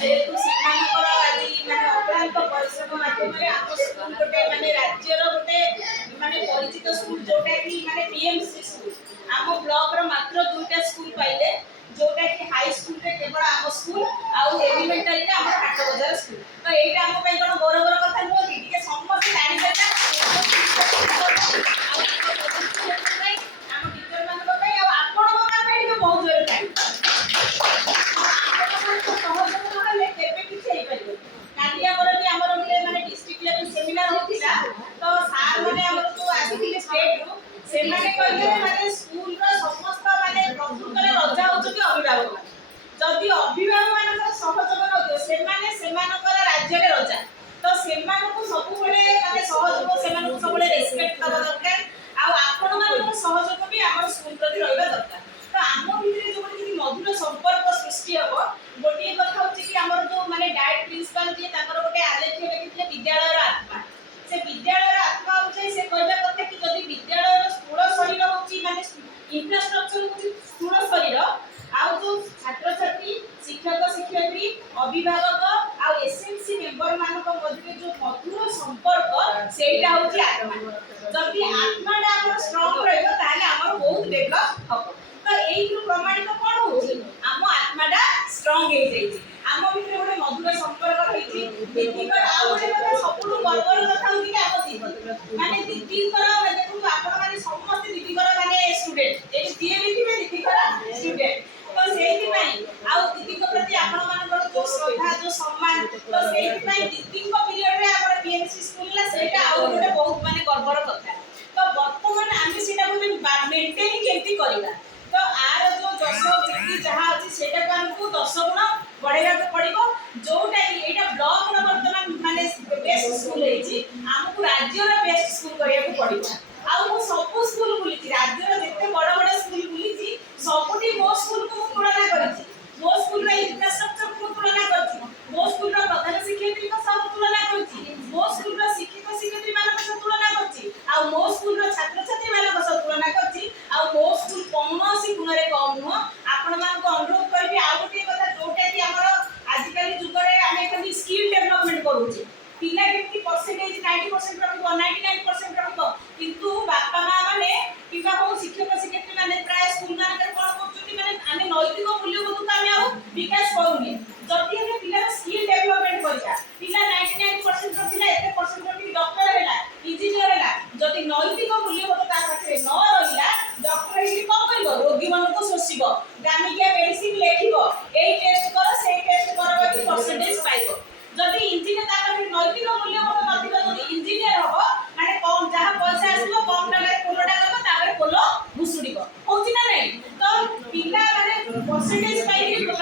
जेहेतु सीमांकर आज माने अक्लांत परिश्रम माध्यम आम स्कूल गोटे माने राज्यर गोटे माने परिचित स्कूल जोटा कि माने पीएमसी स्कूल आम ब्लॉक रो मात्र दुईटा स्कूल पाइले जोटा कि हाई स्कूल रे केवल आम स्कूल आउ एलिमेंटरी रे आम हाट बजार स्कूल तो एटा आम पई कोन गौरवर कथा नुह कि के समस्त जानि देता आम टीचर मान पई आ आपण मन पई बहुत जरूरी टाइम डिस्ट्रिक्ट लेवल सेमिनार होतिला तो सार माने हमर जो आसीथिले स्टेट रो सेमाने कहले माने स्कूल रो समस्त माने प्रकृतरे रजा होचि अभिभावक जदि अभिभावक मानकर सहयोग नदियो सेमाने सेमानकर राज्य रे रजा तो सेमानकु सब बेले माने सहयोग सेमानकु सब बेले रेस्पेक्ट दबा दरकार आ आपण मानकर सहयोग भी हमर स्कूल प्रति रहबा दरकार तो आम भितरे जो कि मधुर संपर्क सृष्टि हबो गोटे कथा होची कि हमर जो माने डायरेक्ट प्रिंसिपल जे ताकर गोटे आलेख्य लिखिले विद्यालय रो आत्मा से विद्यालय रो आत्मा होची से कहबा कथा कि जदि विद्यालय रो स्थूल शरीर होची माने इंफ्रास्ट्रक्चर होची स्थूल शरीर आ जो छात्र छात्री शिक्षक शिक्षयित्री अभिभावक आ एसएमसी मेंबर मानको मध्य जो मधुर संपर्क सेटा होची आत्मा जदि आत्माटा हमर स्ट्रांग रहइबो ताले हमर बहुत डेवलप हबो तो एई जो प्रमाणित कोन होची आम आत्माटा स्ट्रांग हे जाई आम भितर गोटे मधुर संपर्क रहिछि दीदीकर आ गोटे कथा सबुठु गर्वर कथा होची कि आम दीदी माने दीदीकर देखु आपण माने समस्त दीदीकर माने स्टूडेंट ए दिए भी थिबे दीदीकर स्टूडेंट तो सेहि पई आ दीदीक प्रति आपण मानकर जो श्रद्धा जो सम्मान तो सेहि पई दीदीक पीरियड रे आपण पीएमसी स्कूल ला सेटा आ गोटे बहुत माने गर्वर कथा तो वर्तमान आमे सेटा मेंटेन केमती करिबा तो आर जो जस कीर्ति जहाँ अच्छी सेटा को हमको 10 गुण बढ़ेगा को पड़िबो जोटा कि एटा ब्लॉक रो वर्तमान माने बेस्ट स्कूल हेची हमको राज्य रो बेस्ट स्कूल करिया को पड़िबो आ मो सब स्कूल बुलिची राज्य रो जते बड़ बड़ स्कूल बुलिची सबुठी मो स्कूल को तुलना करिची मो स्कूल रो इंफ्रास्ट्रक्चर को तुलना करची मो स्कूल रो प्रधान शिक्षयित्री को सब तुलना करची मो स्कूल रो शिक्षक शिक्षयित्री मानक सब तुलना करची आ मो स्कूल रो छात्र छात्री मानक सब तुलना करची आ मो स्कूल कौनसी गुणरे कम नुह आपण मान को अनुरोध करबी आ गोटे कथा जोटा कि हमर आजिकल जुग रे आमे कभी स्किल डेवलपमेंट करूची पिला केमती परसेंटेज 90% रखिबो 99% रखिबो किंतु बापा मां माने किबा हो शिक्षक शिक्षयित्री माने प्राय स्कूल मान के कोन करचुती माने आमे नैतिक मूल्यबोध को आमे आ विकास करूनी जति हम पिला स्किल डेवलपमेंट करिया पिला 99% रखिला एते परसेंट रखि डॉक्टर हैला इंजीनियर हैला जति नैतिक मूल्यबोध ता पाखे न रहिला डॉक्टर ही कोन करबो रोगी मन को सोसिबो दामिकिया मेडिसिन लेखिबो एई टेस्ट करो सेई टेस्ट करो कि परसेंटेज पाइबो जदि इंजीनियर ता पाखे नैतिक मूल्यबोध नथिबो जदि इंजीनियर हबो माने कम जहा पैसा आसीबो कम टाका कोलोटा करबो ताबे कोलो भुसुडीबो होची ना नै तो पिला माने परसेंटेज पाइबो